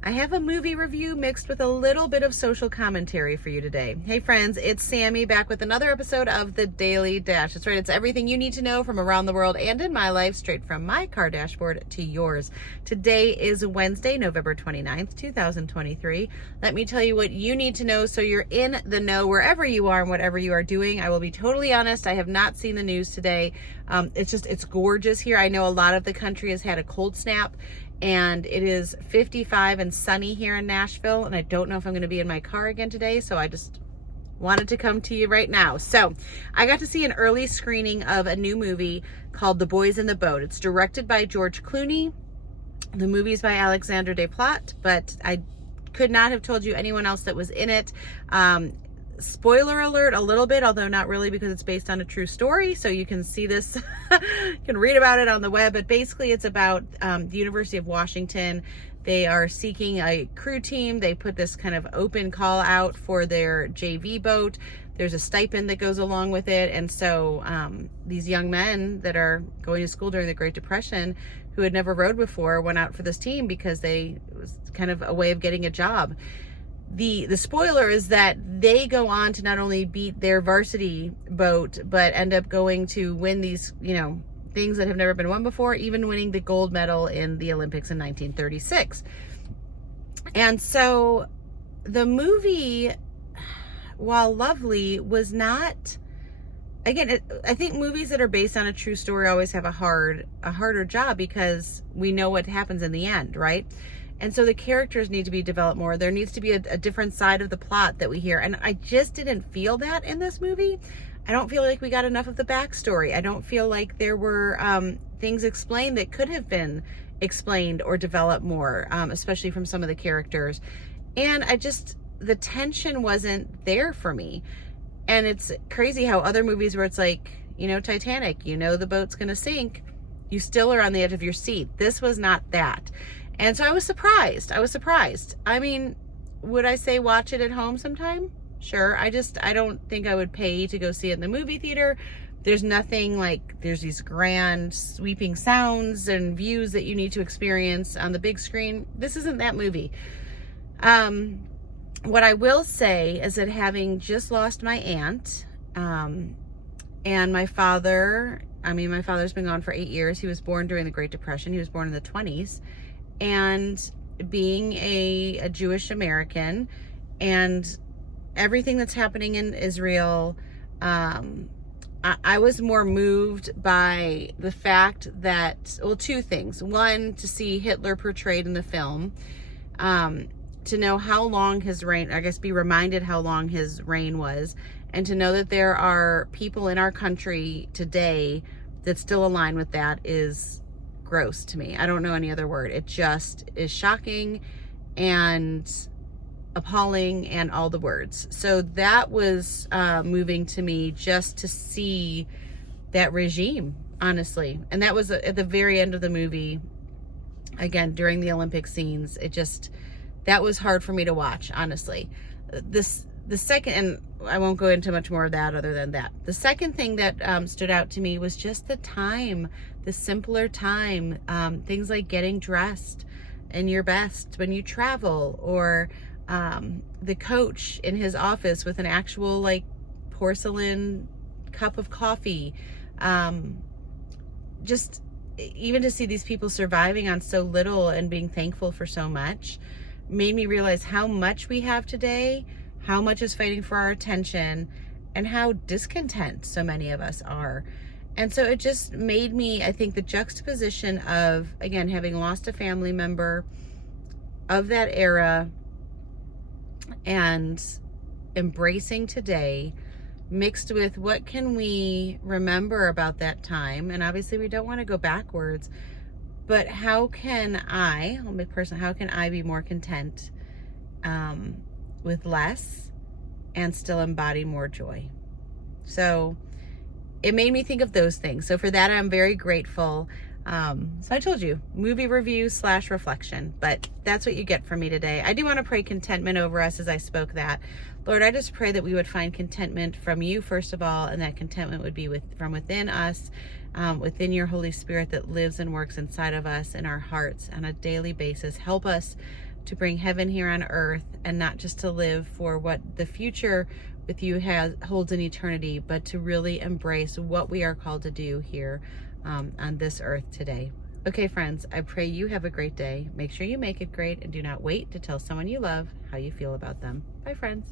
I have a movie review mixed with a little bit of social commentary for you today. Hey friends, it's Sammy back with another episode of The Daily Dash. That's right, it's everything you need to know from around the world and in my life, straight from my car dashboard to yours. Today is Wednesday, November 29th, 2023. Let me tell you what you need to know so you're in the know wherever you are and whatever you are doing. I will be totally honest, I have not seen the news today. It's gorgeous here. I know a lot of the country has had a cold snap, and it is 55 and sunny here in Nashville, and I don't know if I'm going to be in my car again today, so I just wanted to come to you right now. So I got to see an early screening of a new movie called The Boys in the Boat. It's directed by George Clooney. The movie's by Alexandre Desplat, but I could not have told you anyone else that was in it. Spoiler alert a little bit, although not really, because it's based on a true story, so you can see this, you can read about it on the web, but basically it's about the University of Washington. They are seeking a crew team. They put this kind of open call out for their JV boat. There's a stipend that goes along with it, and so these young men that are going to school during the Great Depression who had never rowed before went out for this team because it was kind of a way of getting a job. The spoiler is that they go on to not only beat their varsity boat, but end up going to win these, things that have never been won before, even winning the gold medal in the Olympics in 1936. And so the movie, while lovely, was not, again, I think movies that are based on a true story always have a harder job because we know what happens in the end, right? And so the characters need to be developed more. There needs to be a different side of the plot that we hear. And I just didn't feel that in this movie. I don't feel like we got enough of the backstory. I don't feel like there were things explained that could have been explained or developed more, especially from some of the characters. And the tension wasn't there for me. And it's crazy how other movies where it's like, Titanic, the boat's gonna sink, you still are on the edge of your seat. This was not that. And so I was surprised. I mean, would I say watch it at home sometime? Sure. I don't think I would pay to go see it in the movie theater. There's nothing like, there's these grand sweeping sounds and views that you need to experience on the big screen. This isn't that movie. What I will say is that having just lost my aunt, and my father's been gone for 8 years. He was born during the Great Depression. He was born in the 20s. And being a Jewish American and everything that's happening in Israel, I was more moved by the fact that, well, two things. One, to see Hitler portrayed in the film, to know how long his reign, be reminded how long his reign was, and to know that there are people in our country today that still align with that is gross to me. I don't know any other word. It just is shocking and appalling and all the words. So that was moving to me, just to see that regime, honestly. And that was at the very end of the movie, again, during the Olympic scenes. That was hard for me to watch, honestly. The second, and I won't go into much more of that other than that. The second thing that stood out to me was just the time, the simpler time, things like getting dressed in your best when you travel, or the coach in his office with an actual porcelain cup of coffee. Just even to see these people surviving on so little and being thankful for so much made me realize how much we have today, how much is fighting for our attention, and how discontent so many of us are. And so it just made me, I think, the juxtaposition of, again, having lost a family member of that era and embracing today, mixed with what can we remember about that time. And obviously we don't want to go backwards, but how can I be more content with less and still embody more joy? So it made me think of those things. So for that, I'm very grateful. So I told you, movie review / reflection, but that's what you get from me today. I do want to pray contentment over us as I spoke that. Lord, I just pray that we would find contentment from you, first of all, and that contentment would be from within us, within your Holy Spirit that lives and works inside of us in our hearts on a daily basis. Help us to bring heaven here on earth, and not just to live for what the future with you holds in eternity, but to really embrace what we are called to do here on this earth today. Okay, friends, I pray you have a great day. Make sure you make it great, and do not wait to tell someone you love how you feel about them. Bye, friends.